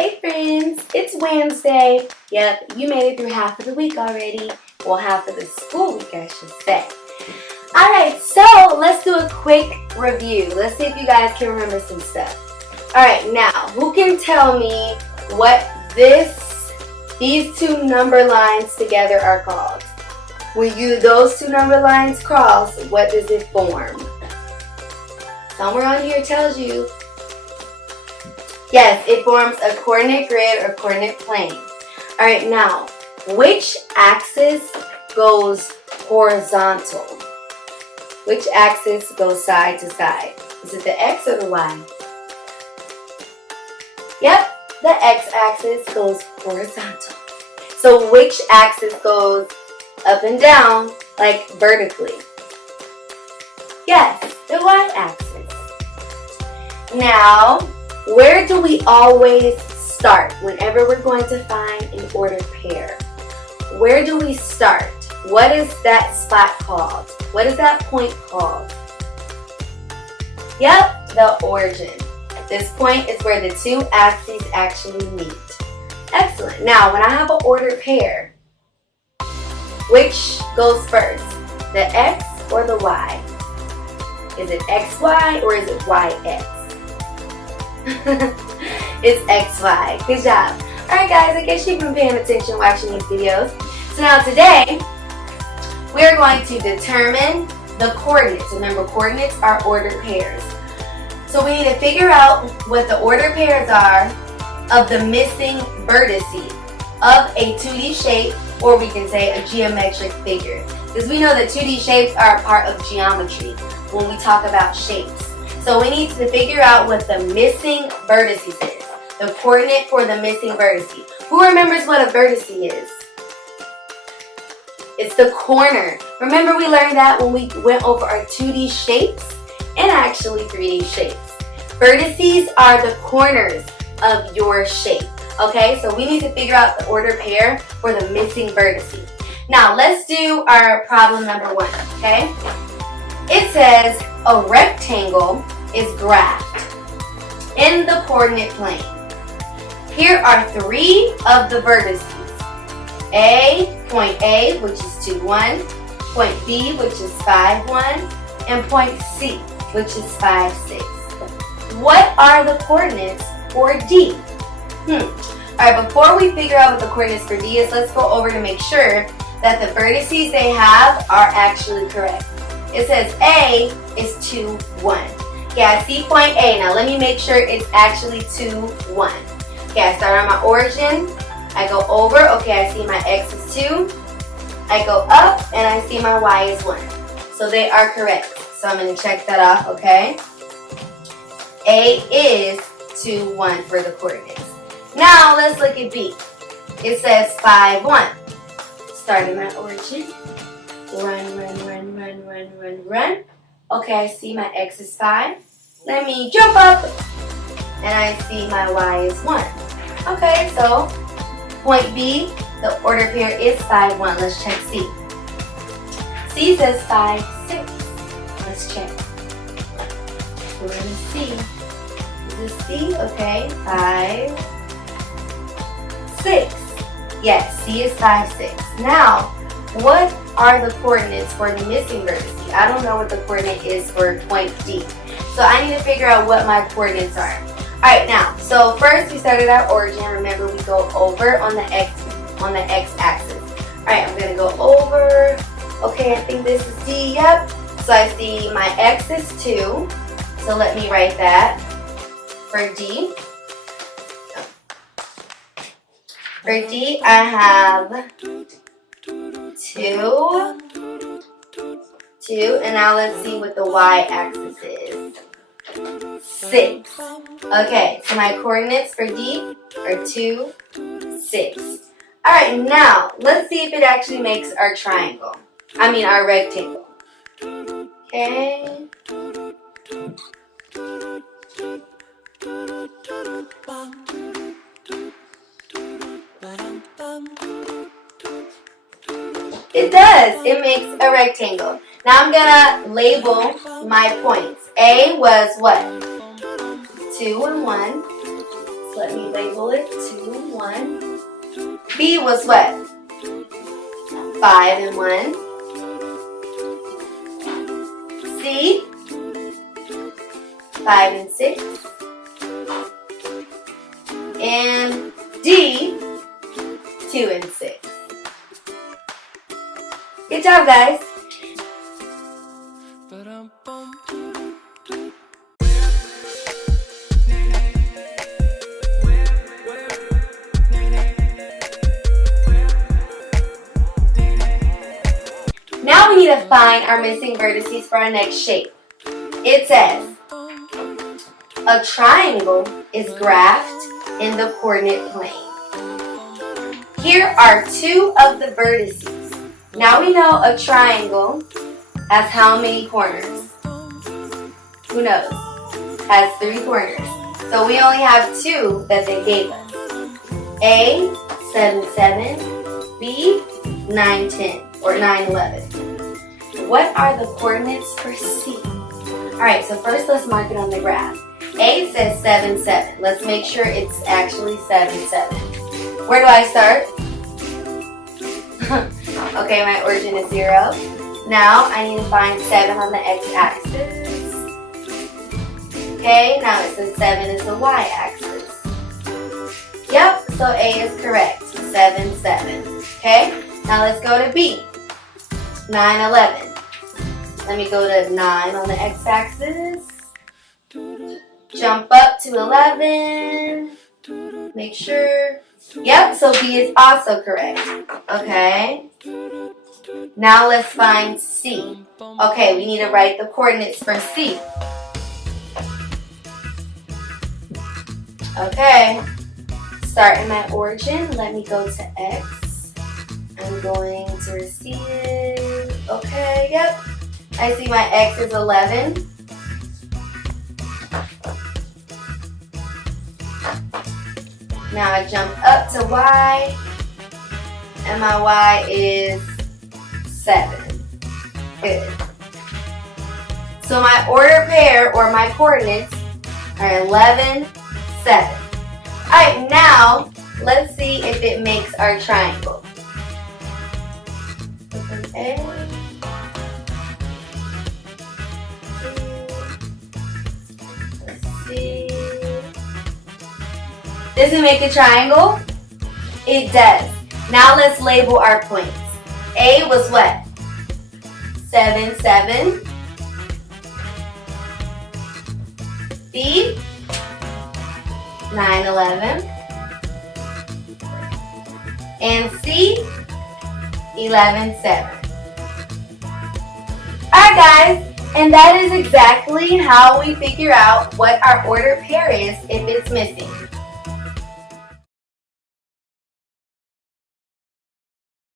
Hey friends, it's Wednesday. Yep, you made it through half of the week already. Well, half of the school week, I should say. Alright, so let's do a quick review. Let's see if you guys can remember some stuff. Alright, now, who can tell me what these two number lines together are called? When those two number lines cross, what does it form? Somewhere on here tells you. Yes, it forms a coordinate grid or coordinate plane. Alright, now, which axis goes horizontal? Which axis goes side to side? Is it the X or the Y? Yep, the X-axis goes horizontal. So which axis goes up and down, like vertically? Yes, the Y-axis. Now, where do we always start whenever we're going to find an ordered pair? Where do we start? What is that spot called? What is that point called? Yep, the origin. This point is where the two axes actually meet. Excellent. Now, when I have an ordered pair, which goes first? The X or the Y? Is it XY or is it YX? It's XY. Good job. Alright guys, I guess you've been paying attention watching these videos. So now today, we are going to determine the coordinates. Remember, coordinates are ordered pairs. So we need to figure out what the ordered pairs are of the missing vertices of a 2D shape, or we can say a geometric figure. Because we know that 2D shapes are a part of geometry when we talk about shapes. So we need to figure out what the missing vertices is. The coordinate for the missing vertice. Who remembers what a vertice is? It's the corner. Remember we learned that when we went over our 2D shapes and actually 3D shapes. Vertices are the corners of your shape. Okay, so we need to figure out the ordered pair for the missing vertices. Now let's do our problem number 1, okay? It says a rectangle is graphed in the coordinate plane. Here are 3 of the vertices. Point A, which is 2, 1. Point B, which is 5, 1. And point C, which is 5, 6. What are the coordinates for D? Alright, before we figure out what the coordinates for D is, let's go over to make sure that the vertices they have are actually correct. It says A is 2, 1. Okay, I see point A. Now let me make sure it's actually 2, 1. Okay, I start on my origin. I go over. Okay, I see my X is 2. I go up and I see my Y is 1. So they are correct. So I'm going to check that off, okay? A is 2, 1 for the coordinates. Now let's look at B. It says 5, 1. Starting my origin. Run, run, run, run, run, run, run. Okay, I see my X is 5. Let me jump up. And I see my Y is 1. Okay, so point B, the ordered pair is 5, 1. Let's check C. C says 5, 6. Let's check. We're going to C. Is this C? Okay, 5, 6. Yes, C is 5, 6. Now, what are the coordinates for the missing vertice? I don't know what the coordinate is for point D. So I need to figure out what my coordinates are. Alright, now, so first we started our origin. Remember, we go over on the x-axis. Alright, I'm going to go over. Okay, I think this is D. Yep. So I see my X is 2. So let me write that for D. For D, I have 2, and now let's see what the y-axis is. 6. Okay, so my coordinates for D are 2, 6. Alright, now let's see if it actually makes our triangle. I mean our rectangle. Okay. It does. It makes a rectangle. Now I'm going to label my points. A was what? 2 and 1. So let me label it 2 and 1. B was what? 5 and 1. C, 5 and 6. And D, 2 and 6. Good job, guys. Now we need to find our missing vertices for our next shape. It says, a triangle is graphed in the coordinate plane. Here are 2 of the vertices. Now we know a triangle has how many corners? Who knows? Has 3 corners. So we only have 2 that they gave us. A, 7, 7. B, 9, 10. Or 9, 11. What are the coordinates for C? Alright, so first let's mark it on the graph. A says 7, 7. Let's make sure it's actually 7, 7. Where do I start? Okay, my origin is 0. Now I need to find 7 on the x-axis. Okay, now it says 7 is the y-axis. Yep, so A is correct. 7, 7. Okay, now let's go to B. 9, 11. Let me go to 9 on the x-axis. Jump up to 11. Make sure. Yep, so B is also correct. Okay. Now let's find C. Okay, we need to write the coordinates for C. Okay. Starting my origin, let me go to X. I'm going to receive. Okay, yep. I see my X is 11. Now I jump up to Y, and my Y is 7. Good. So my order pair, or my coordinates, are 11, 7. Alright, now let's see if it makes our triangle. A. Let's see. Does it make a triangle? It does. Now let's label our points. A was what? 7, 7. B, 9, 11. And C, 11, 7. Alright guys, and that is exactly how we figure out what our ordered pair is if it's missing.